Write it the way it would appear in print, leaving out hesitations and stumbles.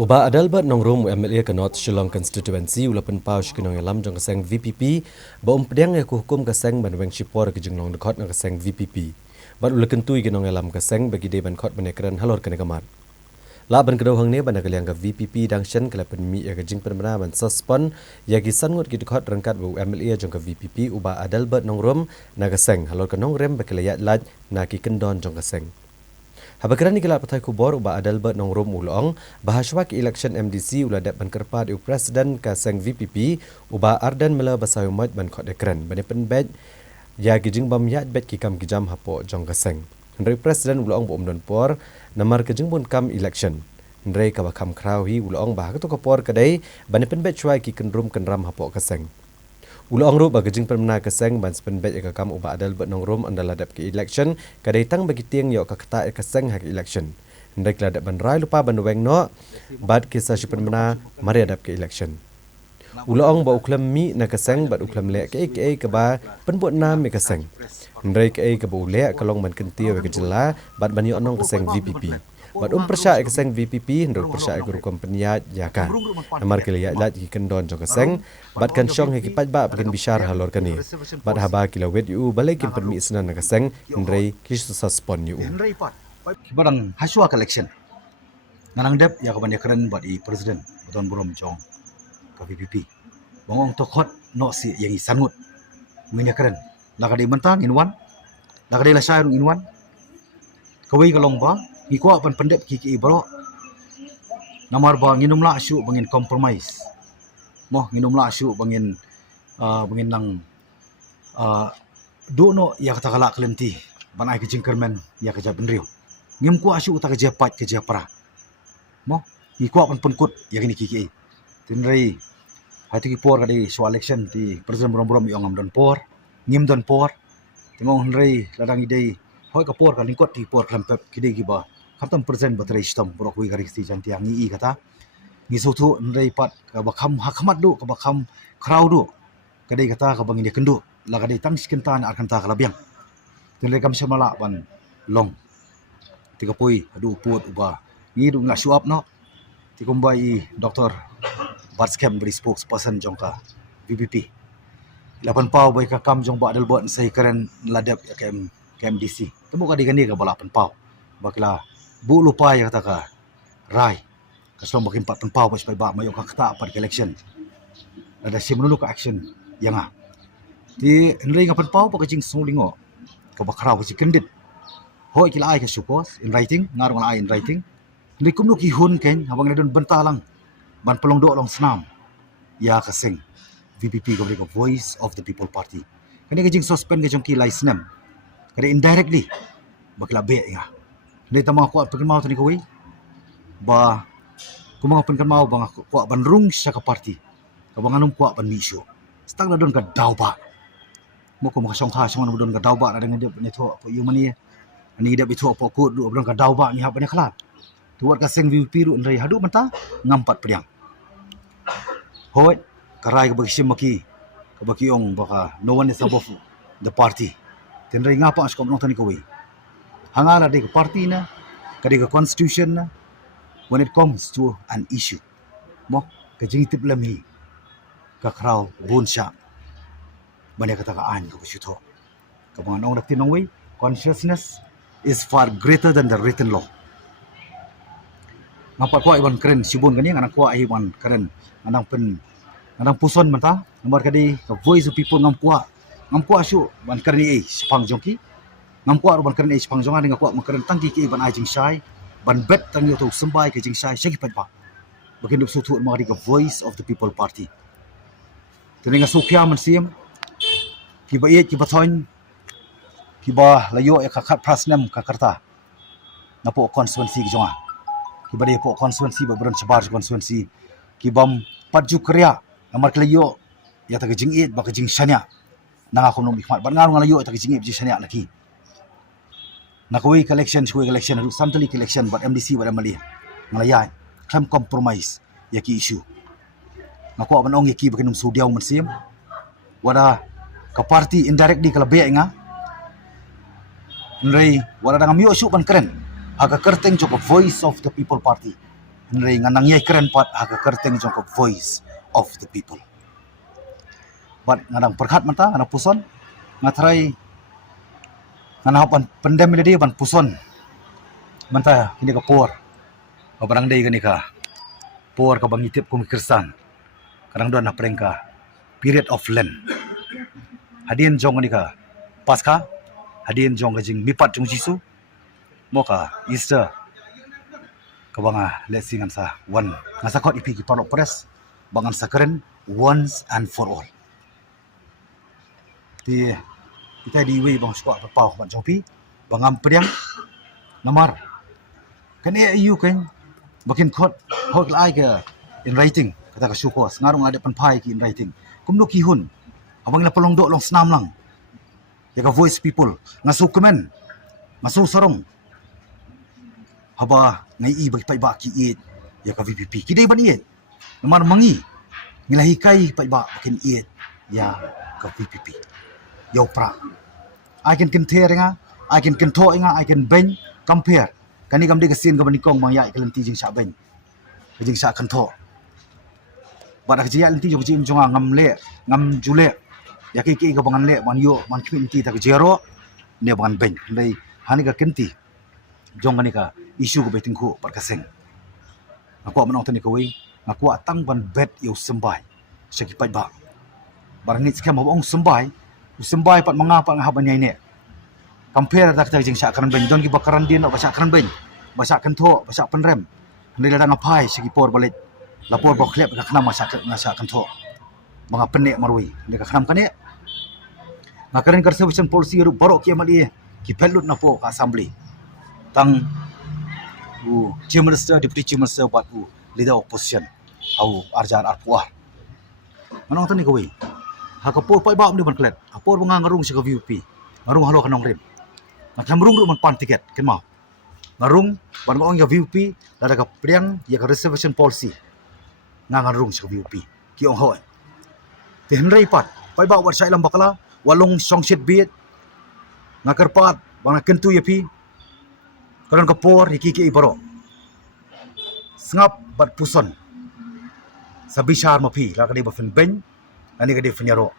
Uba Adalbert Nongrum MLA ke North Shillong Constituency ulapan paush ke nongelam jong keseng VPP ba pedang ya hukum keseng ban weng shipor ke jenglong dekot ng keseng VPP. Ban ulakan tui ke nongelam keseng bagi de ban khot banekran halor kene kamar. La ban kedau hang ne ban kaliang ke VPP dang shen kala pen mi ya ke jing permana ban suspend ya ki sangut ki dekot rangkat bu MLA jong ke VPP Uba Adalbert Nongrum na keseng halor ke nongrem bakelaya laj na ki kendon jong keseng. Habakeran ni kelak patai kubor uba Adalbert Nongrum ulong bahaswa ke election MDC ula dat ban kerpat u presiden ka seng VPP uba Ardan mela basayumat ban khot ekran ban penbet ya gijing bam ya bet ki kam gijam hapo jong ka seng. Hendrai presiden ulong bo umdon por namar ke jingbun kam election. Hendrai ka bakam krawi ulong bah ketu kapor kadai ban penbet chwai ki kenrum kenram hapo ka seng. Ulong ru bagi jing permana keseng ban penbet ya kam uba Adalbert Nongrum andal ladap ke election kadai tang bagi tiang yo ka kata keseng hak election. Hendai ladap ban rai lupa ban weng no bad kisah si permana mari adap ke election. Ulong ba uklam mi na keseng bad uklam le ke ba penbot na mi keseng. Hendai ke ba ule kalong ban kentia ke jela bad ban yo nong keseng VPP. Bad persya keseng VPP hendai persya guru kompenia jaka. Namar kili lat ki kendon jong keseng bad kan syong he kipat ba bagen bishar halor kani. Bad haba kila wet yu balai kim permi isnan na keseng hendai kisu suspend yu. Barang haswa collection. Nanang dep ya kaban keren bad i presiden beton burom jong ke VPP. Bangong tokot no si yang isangut. Minya keren. Lakadi mentang inwan. Lakadi la syairu inwan. Kawai kalong ba ngikwa pan pendep kiki bro. Namar ba nginum la asyu bangin compromise. Moh nginum la asyu bangin bangin nang do no ya kata kala kelenti ban ai kijing kermen ya kerja benriu. Ngim ku asyu ta kerja pat kerja para. Moh ngikwa pan penkut ya kini kiki. Tinrei hati ki por kadi so election ti presiden brom-brom yang am don por ngim don por. Tengong hendrei ladang idei hoi ka por ka lingkot ti por klempep kidei ki ba kaptam presiden batrai stom borok wi garis ti janti ang i kata ni sotu ndai pat ka bakam hakamat du ka bakam crowd du kadai kata ka bangin dia kendu la kadai tang sikentan ar kanta kala biang tenle kam semala ban long tiga poi adu put uba ni du ngla suap no ti kumbai doktor Barskem beri spokesperson jongka VPP 8 pau bai ka kam jong ba dal buat sai keren ladap ya KMDC temu ka digani ka bala 8 pau bakla bu lupa ya kata ka rai kaslong bakin 4 pau pas ba mayo ka kata par election ada si menulu ka action yang di nrei ngapan pau pa kajing sulingo ka bakraw ka kendit hoi kila ai ka supos in writing ngar wala ai in writing ni kumlu ki hun ken habang na don bentalang ban pelong do long senam ya ka sing VPP ko ko Voice of the People Party kani kajing suspend kajong ki license kani indirectly bakla be nga ndai tama ko pagkan mau tani ko wi ba kumang pagkan mau bang ko ban rung sa ka party ka bang anong ko ban misyo stang na don ka daw ba mo ko makasong ka sa mo don ka daw ba na dengan dia nito po yung mani ani dia bitu po ko do don ka daw ba ni ha ban khala tuwat ka seng VPP ru ndai hadu mata ngampat pediang hoi karai ka bagsim maki ka bakiong baka no one is above the party tenrai ngapa as ko nong tani ko wi hangala di party na kadi ka constitution na when it comes to an issue mo kajing tip lami ka kraw bunsha banya kata ka an ko syuto ka mga nong nakti nong way consciousness is far greater than the written law ngapa ko iban keren sibun gani anak ko iban keren anang puson mata nomor kadi ka voice of people ngam ko asyu ban keren sepang jongki ngam ko ban keren sepang jongan ngam ko keren tangki ki ban ajing sai ban bet tang yo to sembai ke jing sai segi pat ba bakin dup sutu ma ka voice of the people party teninga sukya man sim ki ba ki bathon ki ba layo ya ka prasnam ka karta na po constituency ki jonga ki ba de po constituency ba bron sabar constituency ki bam paju kriya namar klayo ya ta jing it ba ka jing sanya nanga ko nom ikmat ban ngal layo ta jing it jing sanya laki nakoi collection adu samtali collection but MDC wala mali ngalaya kam compromise yaki issue nako banong yaki bakinum sudiaw man sim wala ka party indirectly kala be nga nrei wala nga miyo su ban keren aga kerteng joko Voice of the People Party Nrei nganang ye keren pat aga kerteng jong ko voice of the people. Bat ngadang perkhat mata ngadang puson ngatrai nganang pan pendem dia ban puson manta kini ka por. Barang dei kini ka por ka bangitip kum kirsan. Kadang doan na prengka period of Lent. Hadien jong ni ka Pasca, hadien jong ka jing mipat jong Jisu. Moka Easter kabanga let's sing sa one ngasa kot ipi ki parok pres bangan sakeren once and for all. Ti kita diwi bang squat pau ban jong pi bangam priang namar. Kan you kan bakin kot hok lai ke in writing kata ka syukur ngarung ada panpai ki in writing. Kumno ki hun abang la pelong dok long senam lang. Ya ka voice people ngasu komen ngasu sarong haba ngai i bagi pai ba ki it ya ka VPP ki dei ban it namar mangi ngilahi kai pai ba bakin it ya ka VPP yo pra I can compare nga I can control nga I can ben compare kani kam de ka sin ka banikong mang ya ikalenti jing sa ben jing sa control ba da jiya lenti jong jing jonga ngam le ngam jule ya ki ka bangan le man yo man kminti ta ka jero ne bangan ben dei hani ka kenti jong kani ka isu ko beting ko perkaseng aku manong tani ko wi aku atang ban bet yo sembai segi pai ba barang ni skam ong sembai pat mangapa ngahaban nyai ne compare tak jing sa kan ben don gi bakaran din ba sa kan ben ba sa kan tho ba sa penrem ni la ngapai segi por balit lapor bo klep ka khna masa kan tho mga penne marui ni ka khnam kane ngakarin conservation policy ru borok ki mali ki pelut na po ka assembly tang Chief Minister, Deputy Chief Minister buat leader opposition au arjan arpuar. Manong tani ko wi. Ha ka po pai ba ni ban klet. Apor bunga ngarung sa VP. Ngarung halo kanong rim. Ngamrung ru man pan tiket ken mau. Ngarung ban ngong ya VP la ka priang ya ka reservation policy. Ngarung sa VP. Ki ong hoy. Ti henrei pat pai ba wat sai lam bakala walong songshit bit. Ngakarpat bang kentu ya pi. Karon kapor hikiki ibaro sngap bat puson sa bishar mapi la kadi ba fen ben ani kadi fen yaro